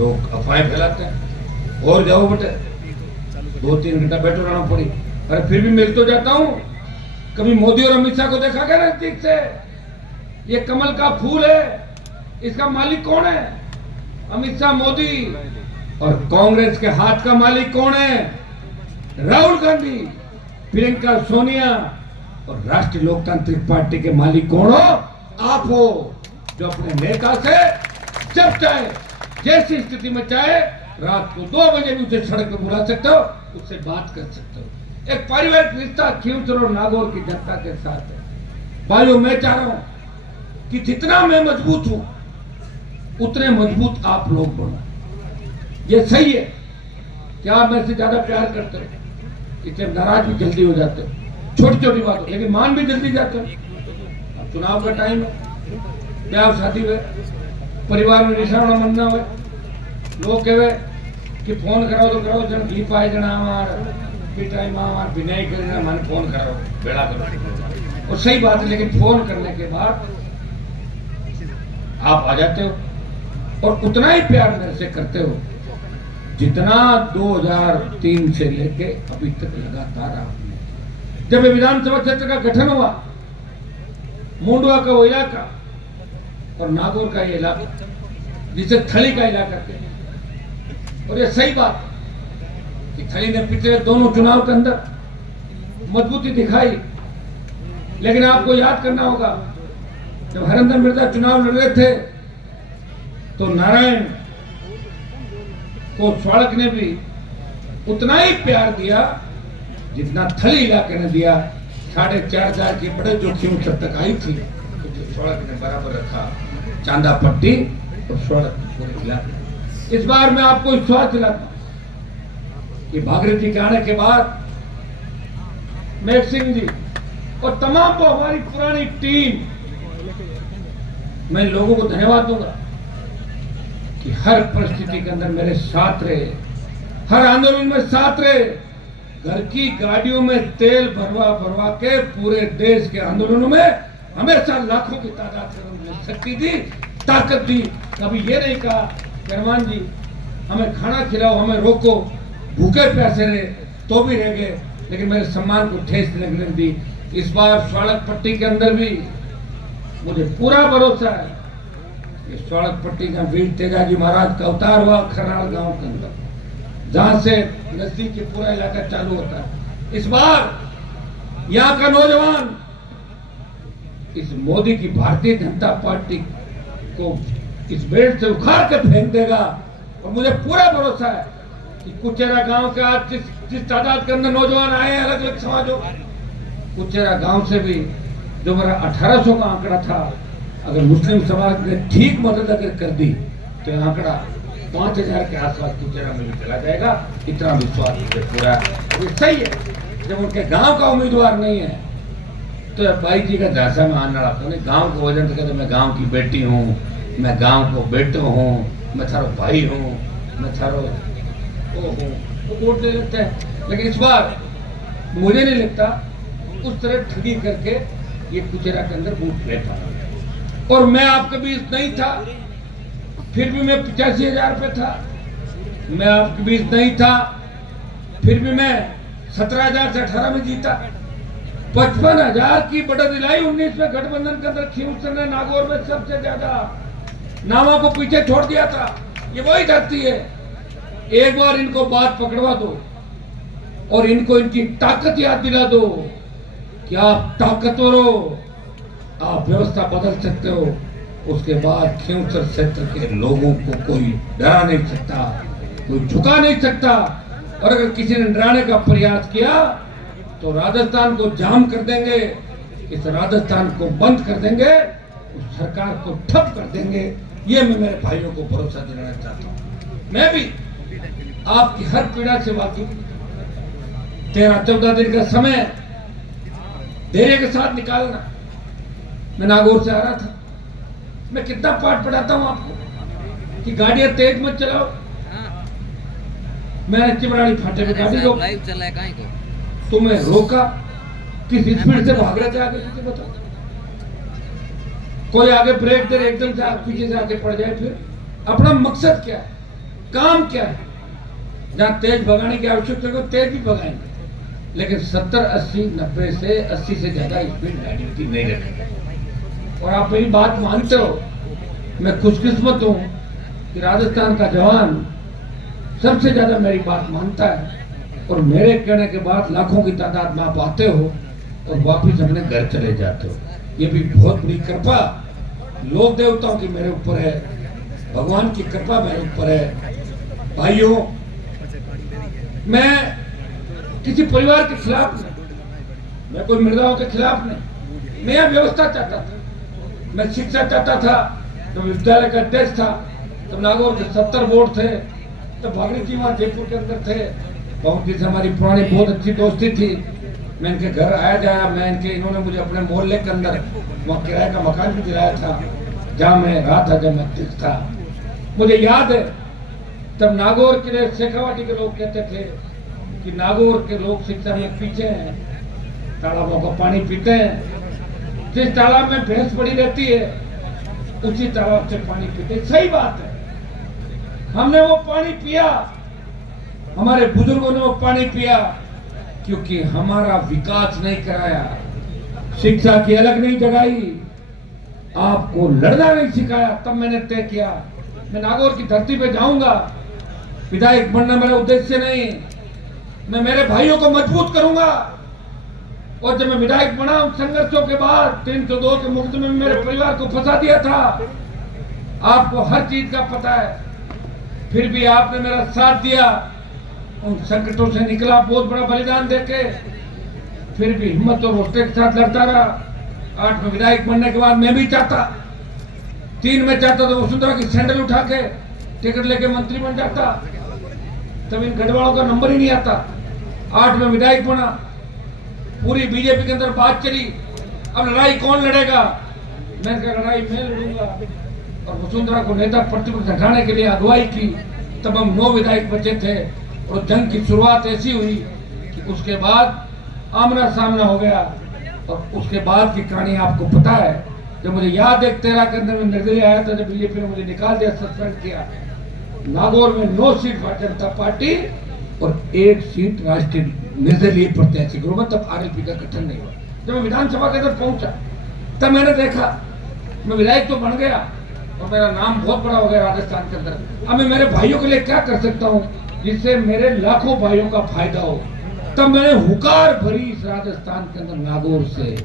लोग अफवाहें फैलाते हैं। और जाओ बेटे, 2-3 घंटा बैठो रहना पड़ी। अरे फिर भी मिल तो जाता हूँ। कभी मोदी और अमित शाह को देखा क्या नजदीक से? ये कमल का फूल है, इसका मालिक कौन है? अमित शाह मोदी। और कांग्रेस के हाथ का मालिक कौन है? राहुल गांधी, प्रियंका सोनिया। और राष्ट्रीय लोकतांत्रिक पार्टी के मालिक कौन हो? आप हो, जो अपने नेता से जब चाहे, जैसी स्थिति में चाहे, रात को 2 बजे भी उसे सड़क पर बुला सकते हो, उससे बात कर सकते हो। एक पारिवारिक रिश्ता खींवसर और नागौर की जनता के साथ है। भाइयों, मैं चाह रहा हूं कि जितना मैं मजबूत हूं, उतने मजबूत आप लोग बनो। ये सही है कि आप मेरे से ज्यादा प्यार करते हो, इसलिए नाराज भी जल्दी हो जाते हो छोटी छोटी बातों, लेकिन मान भी जल्दी जाते हो। अब चुनाव का टाइम है, ब्याह शादी हुए, परिवार में निशाना मनना हुए, लोग कहे कि फोन कराओ तो कराओ, जन घी पाए जना पिटाई मार बिनाई कर मन फोन कराओ, बेड़ा करो। और सही बात है, लेकिन फोन करने के बाद आप आ जाते हो और उतना ही प्यार मेरे से करते हो जितना 2003 से लेके अभी तक लगातार आपने। जब विधानसभा क्षेत्र का गठन हुआ, मुंडवा का वो इलाका और नागौर का ये इलाका, जिसे थली का इलाका कहते हैं, और ये सही बात कि थली ने पिछले दोनों चुनाव के अंदर मजबूती दिखाई। लेकिन आपको याद करना होगा, जब हरिंदर मिर्जा चुनाव लड़ रहे थे तो नारायण को स्वाड़क ने भी उतना ही प्यार दिया जितना थली इलाके ने दिया। 4.5 की बड़े जोखिम तक आई थी, तो स्वाड़क ने बराबर रखा, चांदा पट्टी और स्वाड़क पूरे इलाके। इस बार मैं आपको विश्वास दिलाता हूं कि भागीरथी के आने के बाद मेघ सिंह जी और तमाम को हमारी पुरानी टीम, मैं लोगों को धन्यवाद दूंगा कि हर परिस्थिति के अंदर मेरे साथ रहे, हर आंदोलन में साथ रहे। घर की गाड़ियों में तेल भरवा के पूरे देश के आंदोलनों में हमेशा लाखों की तादाद से उन्होंने शक्ति दी, ताकत दी। कभी ये नहीं कहा रहमान जी हमें खाना खिलाओ, हमें रोको, भूखे प्यासे रहे तो भी रह गए, लेकिन मेरे सम्मान को ठेस लगने दी। इस बार स्वाड़क पट्टी के अंदर भी मुझे पूरा भरोसा है कि स्वाड़क पट्टी का वीर तेजाजी महाराज का अवतार हुआ खराड़ गांव के अंदर, जहां से नजदीक के पूरा इलाका चालू होता है। इस बार यहाँ का नौजवान इस मोदी की भारतीय जनता पार्टी को इस बेल्ट से उखाड़ के फेंक देगा। और मुझे पूरा भरोसा है कि कुचेरा गांव के आज जिस तादाद के अंदर नौजवान आए हैं अलग अलग समाजों, कुचेरा गांव से भी जो मेरा 1800 का आंकड़ा था, अगर मुस्लिम समाज ने ठीक मदद अगर कर दी तो यह आंकड़ा 5000 के आसपास कुचेरा में भी चला जाएगा। इतना विश्वास मुझे पूरा है। ये सही है, जब उनके गांव का उम्मीदवार नहीं है तो भाई जी का झांसा में आने वाला नहीं। गांव को वजन कहते मैं गांव की बेटी हूँ, मैं गांव को बेटो हूँ, मैं थारो भाई हूँ, मैं थारो वो हूँ, तो वोट दे लेते हैं। लेकिन इस बार मुझे नहीं लगता उस तरह ठगी करके ये कुचेरा के अंदर वोट ले पाया। और मैं आपके बीच नहीं था, फिर भी मैं 85,000 पे था। मैं आपके बीच नहीं था, फिर भी मैं 17,000 से 18 में जीता। 55,000 की बढ़त दिलाई 19 में गठबंधन के अंदर खींवसर ने नागौर में सबसे ज्यादा नामा को पीछे छोड़ दिया था। ये वही धरती है। एक बार इनको बात पकड़वा दो और इनको इनकी ताकत याद दिला दो कि आप ताकतवर हो, आप व्यवस्था बदल सकते हो। उसके बाद खींवसर क्षेत्र के लोगों को कोई डरा नहीं सकता, कोई झुका नहीं सकता। और अगर किसी ने डराने का प्रयास किया तो राजस्थान को जाम कर देंगे, इस राजस्थान को बंद कर देंगे, उस सरकार को ठप कर देंगे। ये मैं मेरे भाइयों को भरोसा दिलाना चाहता हूँ। मैं भी आपकी हर पीड़ा से वाकिफ। 13-14 दिन का समय धैर्य के साथ निकालना। मैं नागौर से आ रहा था, मैं कितना पाठ पढ़ाता हूँ आपको कि गाड़ियां तेज मत चलाओ। मैंने चिमरानी फाटे में गाड़ी रोकी, तुम्हें रोका, किस स्पीड से भाग रहे थे आगे पीछे बताओ। कोई आगे ब्रेक दे एकदम से आप पीछे से आके पड़ जाए, फिर अपना मकसद क्या है? काम क्या है? जहाँ तेज भगाने की आवश्यकता है तेज भी भगाएंगे, लेकिन 70, 80, 90 से 80 से ज्यादा स्पीड गाड़ी की नहीं रखेंगे। और आप मेरी बात मानते हो, मैं खुशकिस्मत हूँ कि राजस्थान का जवान सबसे ज्यादा मेरी बात मानता है, और मेरे कहने के बाद लाखों की तादाद में आप आते हो और वापिस अपने घर चले जाते हो। ये भी बहुत बड़ी कृपा लोक देवताओं की मेरे ऊपर है, भगवान की कृपा मेरे ऊपर है। भाइयों, मैं किसी परिवार के खिलाफ नहीं, मैं कोई मृदाओं के खिलाफ नहीं, मैं यह व्यवस्था चाहता था, मैं शिक्षा चाहता था। जब विद्यालय का अध्यक्ष था तब नागौर के 70 बोर्ड थे, तब भागनी जी वहाँ जयपुर के अंदर थे। बहुत जी से हमारी पुरानी बहुत अच्छी दोस्ती थी। मैं इनके घर आया जाया, इन्होंने मुझे अपने मोहल्ले के अंदर वहाँ किराए का मकान भी दिलाया था, जहाँ मैं रहा था जब मैं अध्यक्ष था। मुझे याद है तब नागौर के शेखावाटी के लोग कहते थे कि नागौर के लोग शिक्षा में पीछे हैं, तालाबों का पानी पीते हैं, जिस तालाब में भैंस पड़ी रहती है उसी तालाब से पानी पीते। सही बात है, हमने वो पानी पिया, हमारे बुजुर्गों ने वो पानी पिया, क्योंकि हमारा विकास नहीं कराया, शिक्षा की अलग नहीं जगाई, आपको लड़ना नहीं सिखाया। तब मैंने तय किया मैं नागौर की धरती पे जाऊंगा, विधायक बनना मेरा उद्देश्य नहीं, मैं मेरे भाइयों को मजबूत करूंगा। और जब मैं विधायक बना, संघर्षों के बाद 302 के मुकदमे में मेरे परिवार को फंसा दिया था, आपको हर चीज का पता है, फिर भी आपने मेरा साथ दिया, उन संकटों से निकला बहुत बड़ा बलिदान देके, फिर भी हिम्मत और हौसले के साथ लड़ता रहा। 8 में विधायक बनने के बाद मैं भी चाहता, 3 में चाहता तो वसुंधरा की सैंडल उठा के टिकट लेके मंत्री बन जाता, तब इन गढ़वालों का नंबर ही नहीं आता। 8 में विधायक बना, पूरी बीजेपी के अंदर बात चली, अब लड़ाई कौन लड़ेगा? मैंने कहा लड़ाई मैं लड़ूंगा, और वसुंधरा को नेता प्रतिपक्ष हटाने के लिए अगुवाई की। तब हम 9 विधायक बचे थे, और जंग की शुरुआत ऐसी हुई कि उसके बाद आमना सामना हो गया। और उसके बाद की कहानी आपको पता है। जब मुझे याद है 13 के अंदर में निर्दलीय आया था, जब बीजेपी ने मुझे निकाल दिया, सस्पेंड किया, नागौर में 9 सीट भारतीय जनता पार्टी और 1 सीट राष्ट्रीय निर्दलीय प्रत्याशी ग्रुप, तब आरएलपी का गठन नहीं हुआ। जब मैं विधानसभा के अंदर पहुंचा तब मैंने देखा मैं विधायक तो बन गया और मेरा नाम बहुत बड़ा हो गया राजस्थान के अंदर, अब मैं मेरे भाइयों के लिए क्या कर सकता हूँ जिससे मेरे लाखों भाइयों का फायदा हो। तब मैंने हुकार भरी इस राजस्थान के अंदर नागौर से